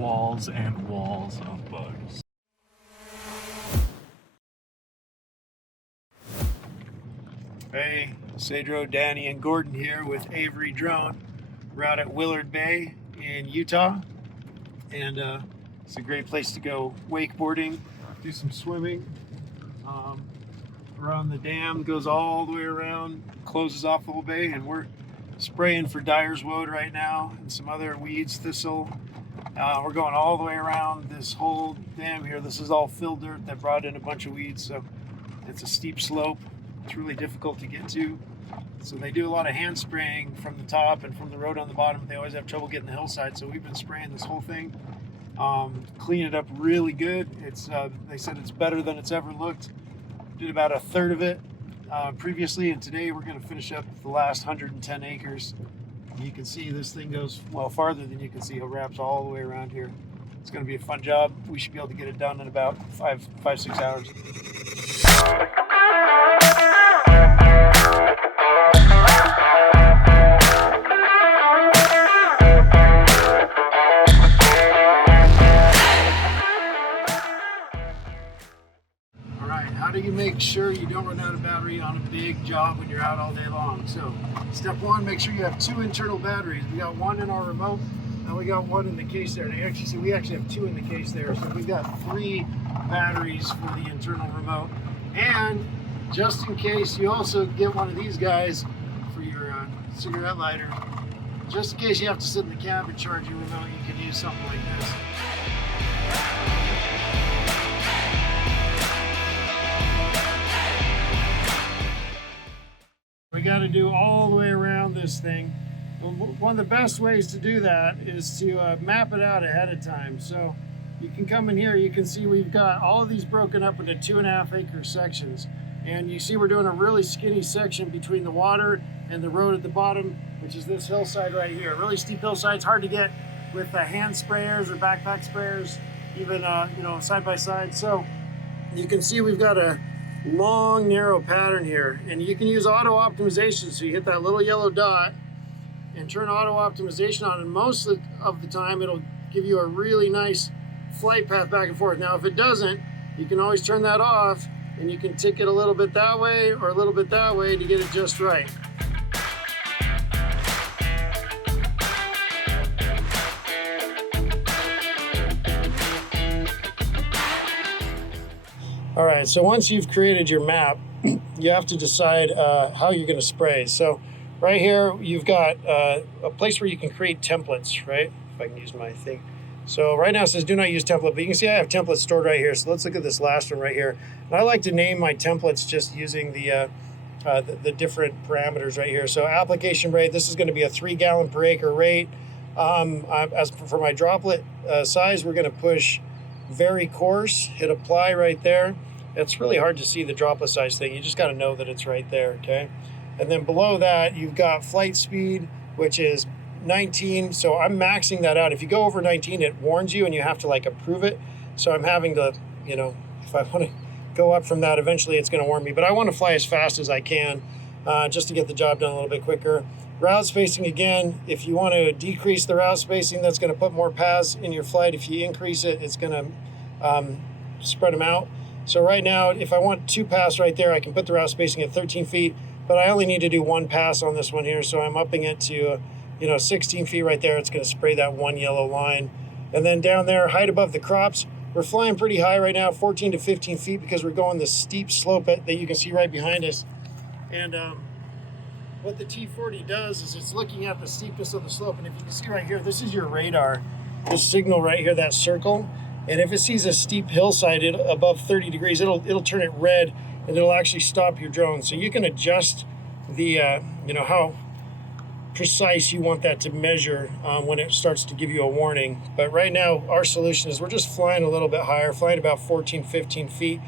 walls and walls of bugs. Hey, Cedro, Danny, and Gordon here with Avery Drone. We're out at Willard Bay in Utah, and it's a great place to go wakeboarding, do some swimming. Around the dam, goes all the way around, closes off the whole bay, and we're spraying for dyer's woad right now and some other weeds, thistle. We're going all the way around this whole dam here. This is all fill dirt that brought in a bunch of weeds, so it's a steep slope. It's really difficult to get to. So they do a lot of hand spraying from the top and from the road on the bottom. They always have trouble getting the hillside, so we've been spraying this whole thing. Clean it up really good. It's they said it's better than it's ever looked. Did about a third of it previously, and today we're going to finish up the last 110 acres. You can see this thing goes well farther than you can see. It wraps all the way around here. It's going to be a fun job. We should be able to get it done in about 5-6 hours. How do you make sure you don't run out of battery on a big job when you're out all day long? So step one, make sure you have 2 internal batteries. We got 1 in our remote and we got 1 in the case there. We actually have 2 in the case there. So we got 3 batteries for the internal remote. And just in case, you also get one of these guys for your cigarette lighter. Just in case you have to sit in the cab and charge your remote, you can use something like this. We got to do all the way around this thing. One of the best ways to do that is to map it out ahead of time. So you can come in here, you can see we've got all of these broken up into 2.5 acre sections. And you see we're doing a really skinny section between the water and the road at the bottom, which is this hillside right here. Really steep hillside. It's hard to get with hand sprayers or backpack sprayers, even side by side. So you can see we've got a long narrow pattern here, and you can use auto optimization. So you hit that little yellow dot and turn auto optimization on, and most of the time it'll give you a really nice flight path back and forth. Now if it doesn't, you can always turn that off and you can tick it a little bit that way or a little bit that way to get it just right. All right, so once you've created your map, you have to decide how you're going to spray. So right here, you've got a place where you can create templates, right? If I can use my thing. So right now it says do not use template, but you can see I have templates stored right here. So let's look at this last one right here. And I like to name my templates just using the different parameters right here. So application rate, this is going to be a 3 gallon per acre rate. As for my droplet size, we're going to push very coarse, hit apply right there. It's really hard to see the droplet size thing. You just got to know that it's right there, okay? And then below that, you've got flight speed, which is 19. So I'm maxing that out. If you go over 19, it warns you and you have to like approve it. So I'm having to, if I want to go up from that, eventually it's going to warn me. But I want to fly as fast as I can just to get the job done a little bit quicker. Route spacing, again, if you want to decrease the route spacing, that's going to put more paths in your flight. If you increase it, it's going to spread them out. So right now, if I want 2 paths right there, I can put the route spacing at 13 feet, but I only need to do 1 pass on this one here. So I'm upping it to 16 feet right there. It's going to spray that 1 yellow line. And then down there, height above the crops, we're flying pretty high right now, 14 to 15 feet, because we're going this steep slope that you can see right behind us. And what the T40 does is it's looking at the steepness of the slope. And if you can see right here, this is your radar, this signal right here, that circle. And if it sees a steep hillside above 30 degrees, it'll turn it red and it'll actually stop your drone. So you can adjust the, how precise you want that to measure when it starts to give you a warning. But right now, our solution is we're just flying a little bit higher, flying about 14, 15 feet.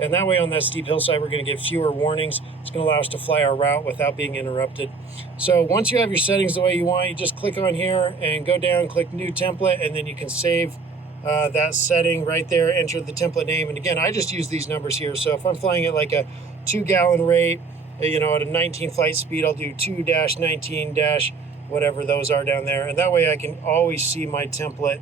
And that way on that steep hillside, we're going to get fewer warnings. It's going to allow us to fly our route without being interrupted. So once you have your settings the way you want, you just click on here and go down, click new template, and then you can save that setting right there, enter the template name. And again, I just use these numbers here. So if I'm flying at like a 2 gallon rate, at a 19 flight speed, I'll do 2-19- whatever those are down there. And that way I can always see my template